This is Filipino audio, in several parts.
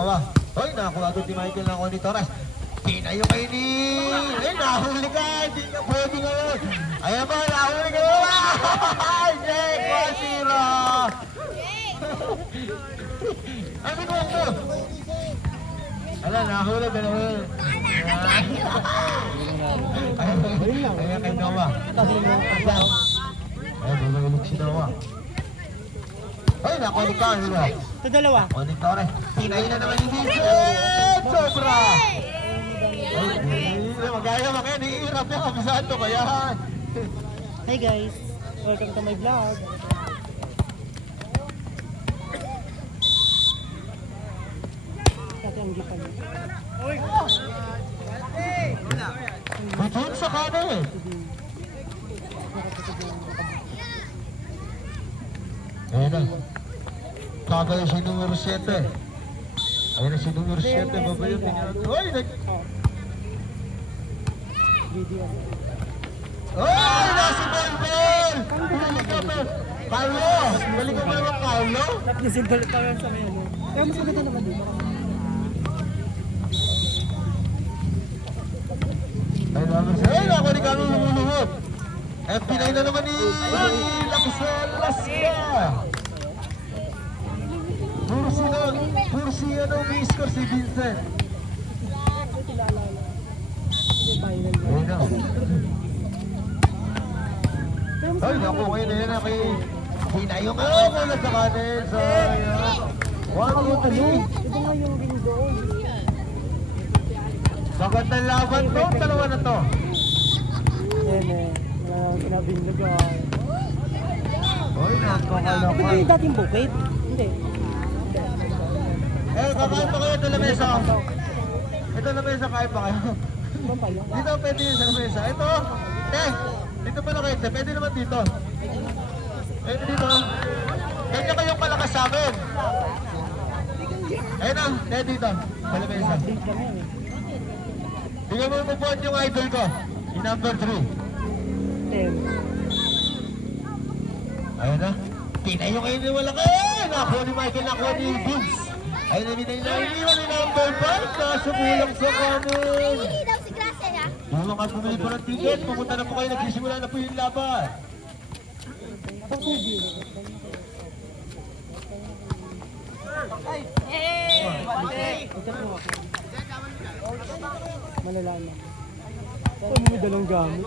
Noah. Hoy, nakakuha doon si Michael ng ni Torres. Tinayo kayo ni... Eh, nahuli ka! Hindi ka pwede ngayon! Ayan ba, nahuli ka naman! Jake, 1-0! Ano ko ako? Ala, nahuli ka naman. Ayan kay Noah. Ay, bumulog si Noah. Ay, nakuha ni Carlo. Ito dalawa. Nakuha ni Torres. Tinayo na naman ni Vincent! Sobra! Magaya mo kayo, nihihirap yung kabisado kaya. Hi guys, welcome to my vlog. Kati ang gipan. Butun sa kanan eh. Ayan na. Kagaya si numero 7. Ayan na si numero 7. Babayo niya. Uy! Video. Uy! Nasi Belbel! Balik ka ba? Carlo! Balik ka ba naman, Carlo? Nasimple pa yan sa may ano. Kaya mas maganda naman dito. Ay, naku ni Carlo lumulunod. F9 na naman ni Lapisel Lasca. Pursi ano, may score si Vincent. Ayun na. Ay, naku, ngayon na yan kay Hinayo ka muna sa kanin. So, ayan. 1, 2, 3. Ito nga yung ring doon. Magandang laban to, dalawa na to. Ayan eh. Pinabing lugar. Uy, Ito nakukaloko. ba yung dating bukid? Hindi. Eh, kakain pa kayo ito lamesa. Ito lamesa, kain pa kayo. Ibang pala. Dito pwede yun sa lamesa. Ito, dito pala kayo. Pwede naman dito. Pwede dito. Ganyan kayong malakas sa amin. Ayun na, dito. Sa lamesa. Date kami eh. Bigyan mo upuan yung idol ko. Yung number 3. 10. Ayun na. Tinayo kayo ni wala kayo. Nakuha ni Michael, nakuha ni Vince. Ayun na iniwan ni number 5. Kaso kulang sa kanin. Hindi daw si Gracia niya. Yung mga bumili po ng ticket, pumunta na po kayo. Nagsisimula na po yung laban. Malalaman. Ito may dalang gamit.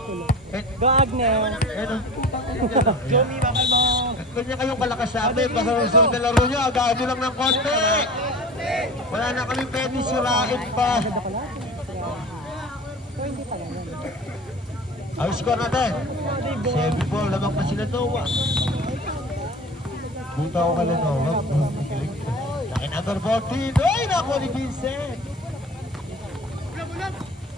Go Agnes! Ayun. Jomi, bakal mo. Ganyan kayong kalakas sa amin. Basta susunod na laro nyo, agaan nyo lang ng konti. Wala na kami pwede sirain pa. Ang score natin. 7-4, lamang pa sila Noah. Dito ako kala Noah. Laki number 14. Ay, nakuha ni Vincent.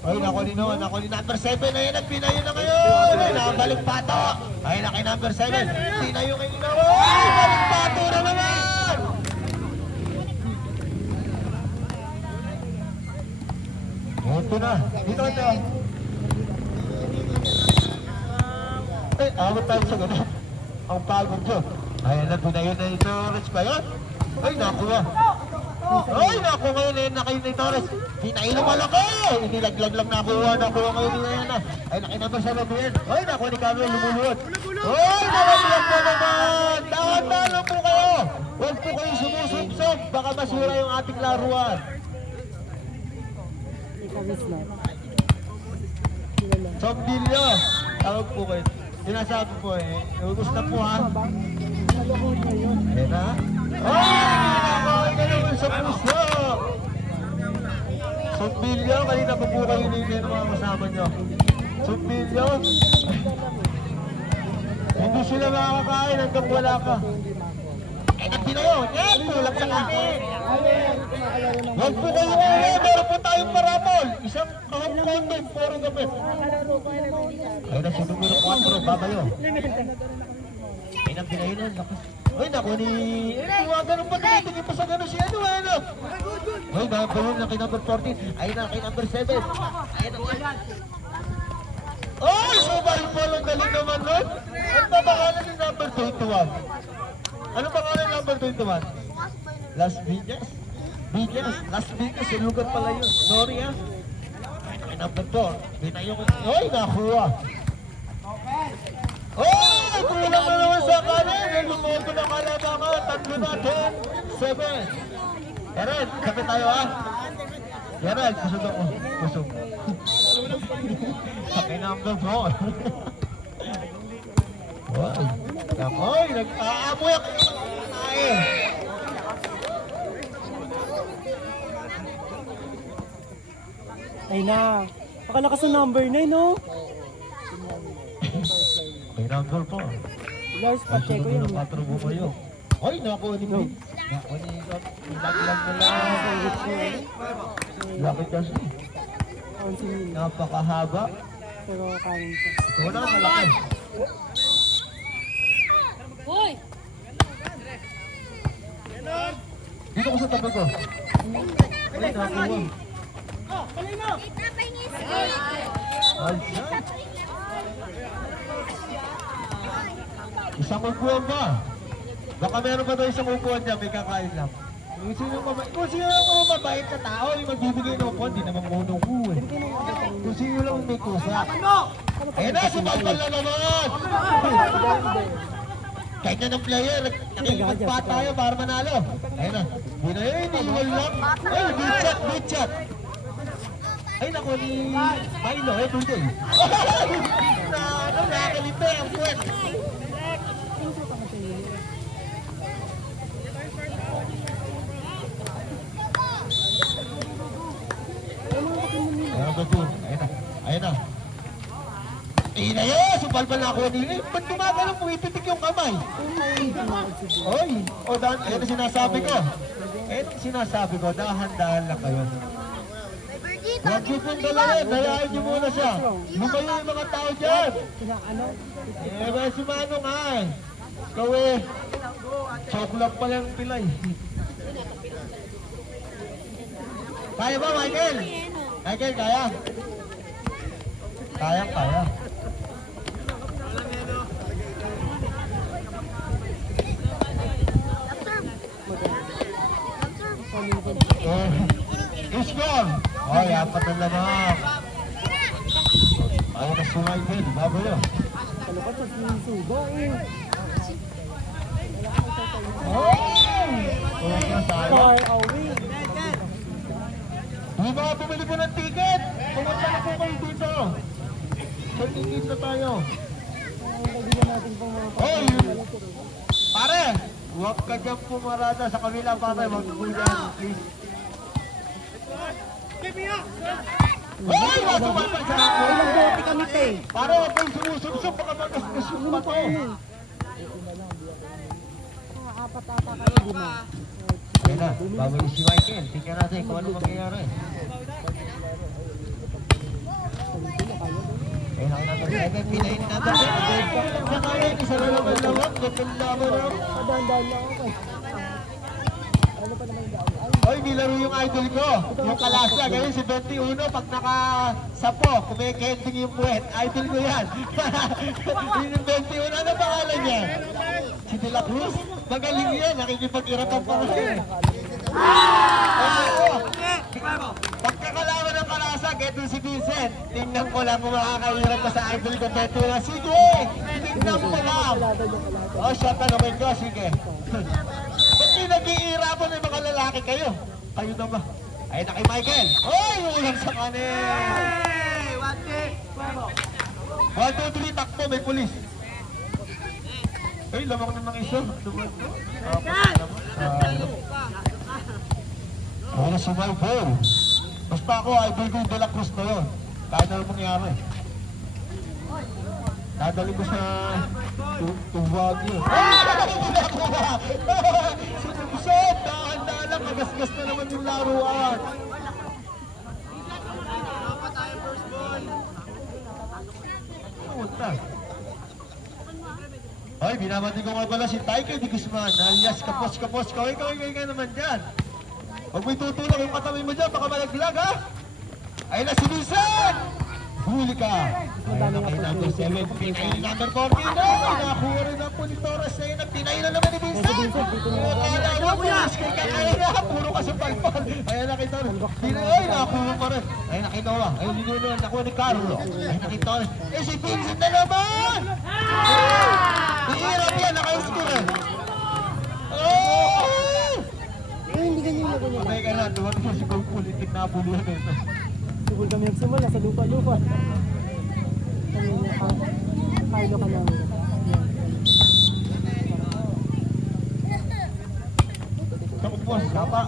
Ay, nakuha ni Noah. Nakuha ni number 7. Ayan, nagpinayo na ngayon. Ay, nakabalik pato. Ay, naki number 7. Tinayo kayo ni Noah. Ay, balik pato na naman. Ito na. Dito ito. Eh, awat tayo sa gano'n. Ang pagod ko. Ayan na, pinayo na ni Torres pa yun. Ay, nakuha. Ay, nakuha ngayon eh, nakayo ni Torres. Pinayo na malaki. Inilaglag lang nakuha ngayon ni Ayana. Ay, nakinambar sa labihan. Ay, nakuha ni Carlo lumuluot. Ay, nalaglag po naman. Dahan-dahan lang po kayo. Huwag po kayo sumusubsob. Baka masira yung ating laruan. Ikamis na. Sombilyo. Tawag po kayo. Sinasabi po eh. Ubus na po ha. Nalukod na yun. Ayan na. Ay, ka naman sa puso. Sombilyo. Kanina pa po kayo nilin ng mga kasama nyo. Sombilyo. Hindi sila makakain hanggang wala ka. Eh, nagpinayo. Yan, tulak sa kanin. Huwag po kayo uwi. Meron po tayong parabol. Isang kahapon, puro gabi. Ayun na si numero 4, babayo. Ay, nang pinayo na. Ay, naku ni... Ay, ganun pa tinitingin pa sa gano'n si ano, ano. Ay, nabayo na kay number 14. Ayun na kay number 7. Ayun na. Ay, subay po lang galing naman nun. Ano ba pangalan ni number 21? Ano pangalan ng number 21? Las Vegas? Vegas, Las Vegas, yung lugar pala yun. Sorry ah. Ay, number 4. Binayong, oy, nakuha. Oh, kulang na naman sa kanin. Lumoto na kalabangan. 3 na, 10, 7. Eren, kape tayo ah. Eren, kusog ako. Kusog. Kape number 4. Oy, amoy, nag-aamoy ako. Ay. Ay na. Pakalakas sa number 9, no? May number 4. Lars, Ay, Pacheco sunod yun. na 4 mo kayo. Oy, nakuha ni Pete. Nakuha ni Laglag na lang. Bakit kasi? Council yun. Napakahaba. Pero kanin siya. Wala ka malaki. Hoy! Dito ko sa tabi ko. Ay, nakuha. Ay, siya. Isang upuan ba? Baka meron pa daw isang upuan dyan, may kakain lang. Kung sino ang mabait na tao, yung magbibigay ng upuan, di naman munong ko eh. Kung sino lang may kusa. Ayun na, sumalpal na naman! Kahit na ng player, nakikipag pa tayo para manalo. Ayun na, di na yun, iniiwal lang. Ay, good shot. Ay, naku ni Milo, everyday. Nakakalito ang puwet. Ayun na. Ayun na yun! Subalbal na ako nila. Ba't gumagalang pumipitik yung kamay? Oy! O, ayun ang sinasabi ko. Ayun ang sinasabi ko. Dahan-dahan lang kayo. Huwag niyo pong dalayan. Dalayan niyo muna siya. Lumayo yung mga tao dyan. Eh, ba si Mano nga eh. Ikaw eh. Choke lang pala yung pilay. Kaya ba, Michael? Michael, kaya? Kaya. Score! Ay, 4 na naman. Ay, na si Michael. Baboy. Kalukot sa sinusuba eh. Far away. Di ba bumili po ng ticket? Pumunta na po kayo dito. Sa ticket na tayo. Kaibigan natin pang mga Hoy! Pare! Huwag ka dyan pumarada sa kabilang patay. Magkukulang, please. Hoy! Masumapan sa ako! ilang bote kami te. Pare, huwag kang sumusubsob. Baka magasgas yung bato. Apat ata kayo, di ba? Ayun na, babalik si Michael. Tingnan natin kung ano mangyayari. Ayun na, natin. Pinayin natin. Isa na naman lawag. Gaganda mo na. Padaan-daan lang ako. Ano pa naman yung daan? Hoy, nilaro yung idol ko. Yung Kalasya. Ngayon si 21, pag nakasapo, kumikending yung puwet. Idol ko yan. Yung 21, ano pangalan niya? Si De La Cruz. Magaling yan. Nakikipag-irapan pa kasi. Pagkakalaman ng Kalasya, eto si Vincent. Tingnan ko lang kung makakahirap ka sa idol ko. 21. Sige! Tingnan mo lang. Oh, shot na naman ko. Sige. Ba't di nag-iirapan ng mga lalaki kayo? Kayo na ba? Ayun na kay Michael. Oy! Ulang sa kanin! 1, 2, 3, takbo. May pulis. Ay, lamang namang isa. Duman ko. Wala si Michael. Basta ako, idol ko yung De La Cruz na yun. Kahit na mangyari. Dadali ko sa tuwag yun. Sinubusog! Dahan-dahan lang, magasgas na naman yung laruan. Punta. Ay, binabati ko nga pala si Taike Di Guzman. Alias kapos-kapos. Kaway ka naman dyan. Huwag may tutulong yung katabi mo dyan, baka malaglag ha. Ayun na si Vincent! Huli ka! Ayun na kay number 7, pinay ni number 14. Nakakuha rin ang po ni Torres na yun. Pinay na naman ni Vincent. Akala mo, pulis kay kakaya na. Puro ka sa palpal. Ayan, nakita rin. Ay, nakakuha pa rin. Ayan, nakita ko. Ayun, ninunuan. Nakuha ni Carlo. Ayun, nakita ko rin. Eh, si Vincent na naman! Ihirap yan, naka-score eh. Oh! Hindi ganyan na ganyan. Patay ka na, duwan mo si politik na puluhan ito. Subol kami nagsimula sa lupa-lupa. Carlo ka namin. Takot po, sapa.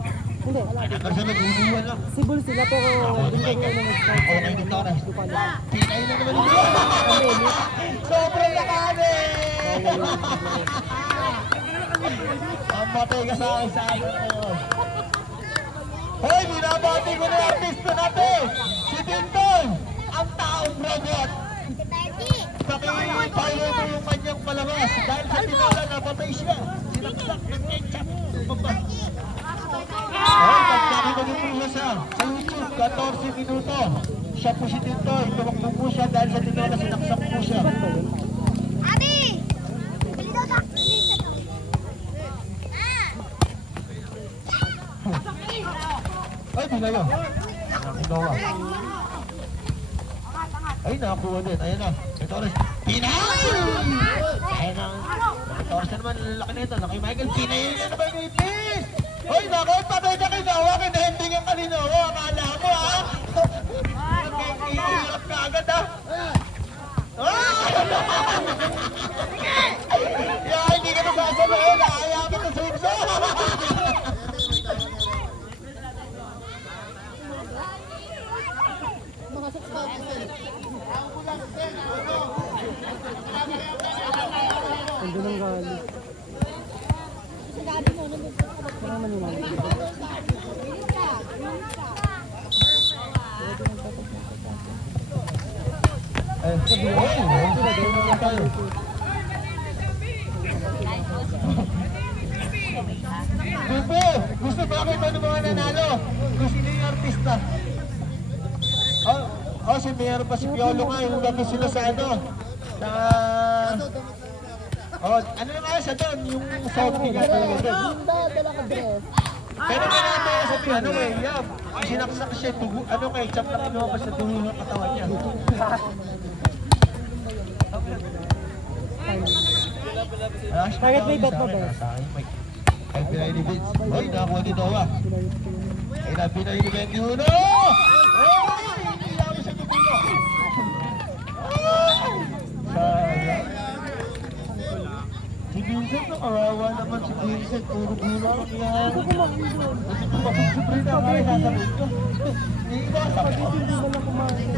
Hindi. Kasi nag-unuan lang. Sibol sila pero hindi ganyan na nag-start. Okay, ni Torres. Lupa-lupa. Pinay na naman ito. Sobrang lakanin! Ang matay ka sa akin sa akin ngayon. Hoy, binabati ko na yung artista natin! Si Tintoy! Ang taong robot! Pakipalo mo yung kanyang palabas dahil sa tinola napatay siya. Sinaksak ng ketchup. Hoy, pagkakita niyo po siya sa YouTube, 14 minuto. Siya po si Tintoy. Tumakbo po siya dahil sa tinola sinaksak po siya. Abi! Bili daw na! Ay, binayo. Nakinawa. Ay, nakakuha din. Ayan na. Ito rin. Pinay! Ayan na. Ito rin naman. Laki na ito. Laki Michael. Pinay na naman yung ipis! Hoy, nakot. Patay na kinawa. Kinahending ang kalinawa. Akala mo, ha? Ihirap ka agad, ha? Yeah, hindi ka nasasabihin. Nakaya ka na sa ibsa. Ando ng gali. Parang maniwala. Gusto! Gusto ba kita ng mga nanalo? Gusto niyo yung artista? Si Mayor pa si Piolo nga, yung gabi sila sa ano? Sa... ano na nga siya doon? Yung Sophie nga doon. Pero nga natin sa ano eh, yeah, sinaksak siya, ano kay chap na kinuha pa siya dulo ng katawan niya. Bakit may bet mo, Bet? Ay, pinay ni Vince. Hoy, nakakuha ni Noah. Ay, napinay ni 21. Iyawi sa dulo. Sayang. Si Vincent, kawawa naman si Vincent. Puro gulang yan. Kasi kung masusubre na nga, sasabihin ko. Iiwasan ko. Hindi mo na kumain.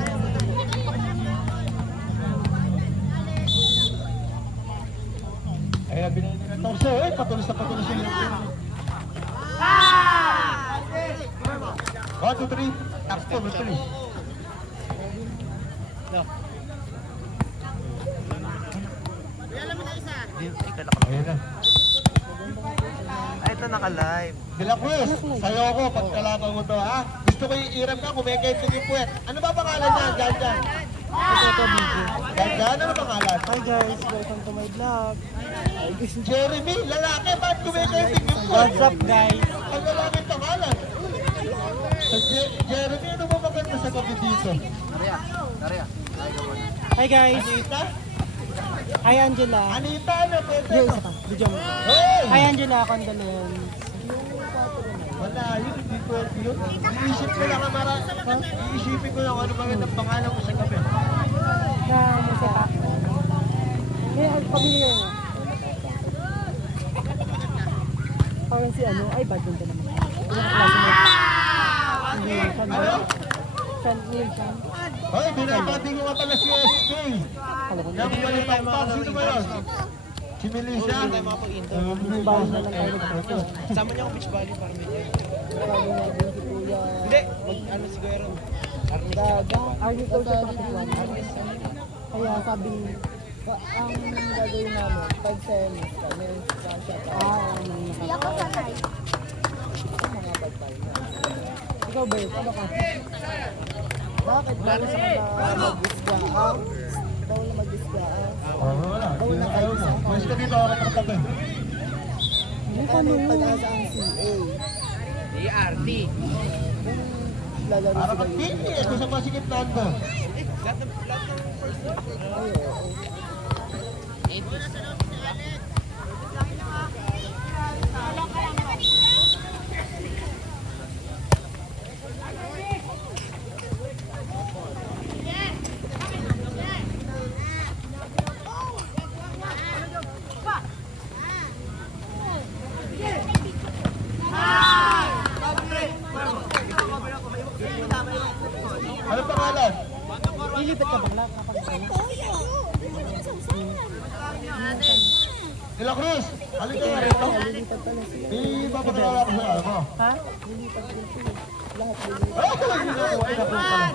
Ay, binigyan nila ng torso. Eh, patulis na patulis yung yung. 1, 2, 3. Takto, matulis. Ayan na. Ay, ito naka-live. Dilakwis, sa'yo ako pag kalaban mo to, ha? Gusto ko iiram ka, kumekente yung puwet. Ano ba pangalan niya? Ganda. Ito video. Ganda, ano pangalan? Hi guys, welcome to my vlog. Jeremy, lalaki, ba't kumekente yung puwet? What's up guys? Ang lalaki pangalan. Jeremy, ano ba maganda sa gabi dito? Hi guys. Anita? Hi Angela. Anita, ano? Pwede Yo, no? isa pa. Video mo. Hey! Hi Angela, condolence. Wala, yun, hindi pwede yun. Iisip ko lang ang iisipin ko lang ano magandang pangalan mo sa gabi. Na musika. Kaya pamilya niya. Parang si ano, ay badminton naman. Ilang klase mo? Hindi, Sean ba? Sean, Neil Sean. Hoy, binabati ko nga pala si SK. Kala ko na. Yung malipang-pang, sino ba yun? Si Melissa? Yung bahay na lang tayo nagpunta. Sama niya ako beach volley para medyo. Sabi nga din si Kuya. Hindi, ano siguro. Gaga. Arnie to sa topic 1. Kaya sabi, ang gagawin namin, pag semis kami, Hindi ako sanay. mga bagay na. Ikaw ba yun? Ano ka? Bakit? Bawal sa mga mag-disgaan? Bawal na mag-disgaan? Oo, wala. Hindi na kayo mo. Pwes ka dito ako ng tabi. Hindi ka nung pag-asa ang CA. Lalaro Para sila kang yung titi, ito sa masikip na ando. Ay, oo. Ano pangalan? Lilipat ka bang lang kapag De La Cruz. Halika nga rito. lilipat pala sila. Ipapakilala ko sa ano. Ha? Lilipat din sila. Lahat lilipat. Ay, ay, naku pala.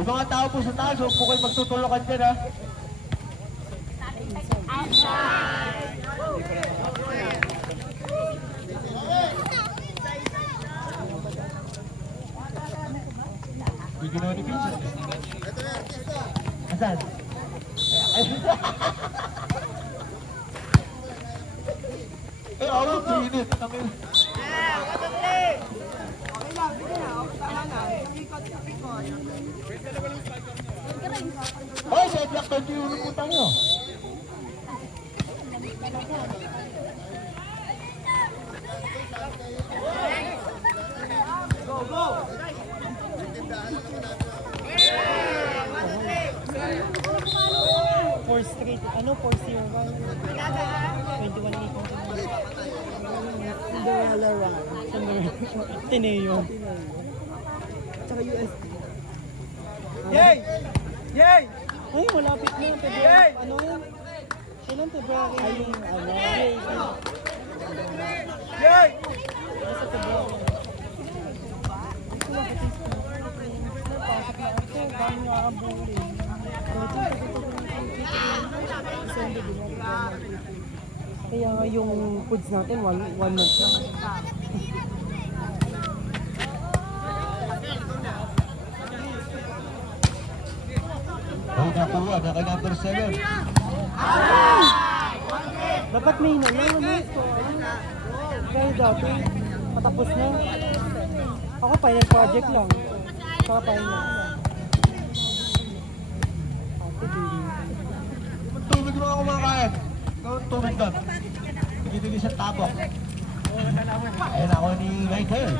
Yung mga tao po sa taas, huwag po kayo magtutulukan dyan ha. Yung ginawa ni Vincent. Asan? Awang pinit. Hoy, sa Black 21 po tayo. Four straight. Ano? 4-0-1. 21-8. Cinderella Run. Tineo. Tsaka USD. Yay! Yay! Ay, malapit na. February. Ano yun? Kailan February? Ay, yung ano? Yay! Sa February. Pasok na ako. Bang nga abulin. Kaya yung foods natin, one month lang. Oh, nakuha na kay number 7. Dapat may na lang, ano? Kaya dati, patapos na. Ako, final project lang. Saka final. Ate, baby. Tubig mga kumakain. Tubig doon. Tigil-tigil sa tabok. Ayun ako ni Michael.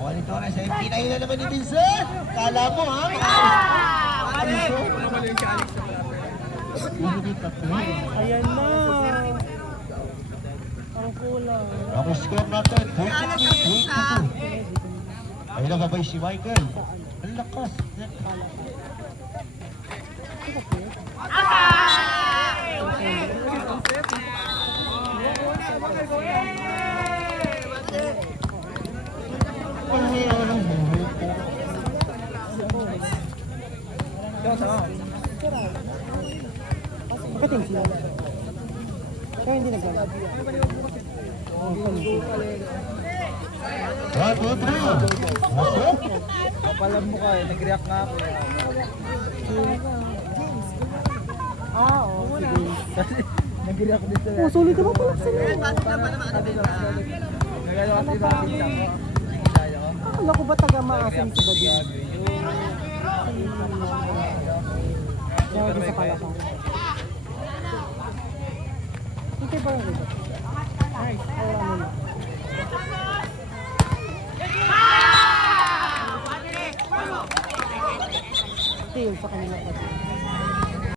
Ako ni Torres. Ayun, pinay na naman ni Vincent. Kala mo ha? Ayan na. Ang kulang. Ang score natin, 43-82. Ayun nagabay si Michael. Ang lakas. Pagkating sila. Kaya hindi naglalaro. Oh, pansin. 1, 2, 3. Masok. Kapalam mo ka eh, nag-react nga ako eh. Ah, oo. Sige. Nag-react dito Oh, sulit naman pala sila. Nagagawa kasi ba kita ko? Akala ko ba taga maasim si Badin? Kaya din sa Kalakang. Hindi ba yung rito? Ay, ano na. Tail sa kanila.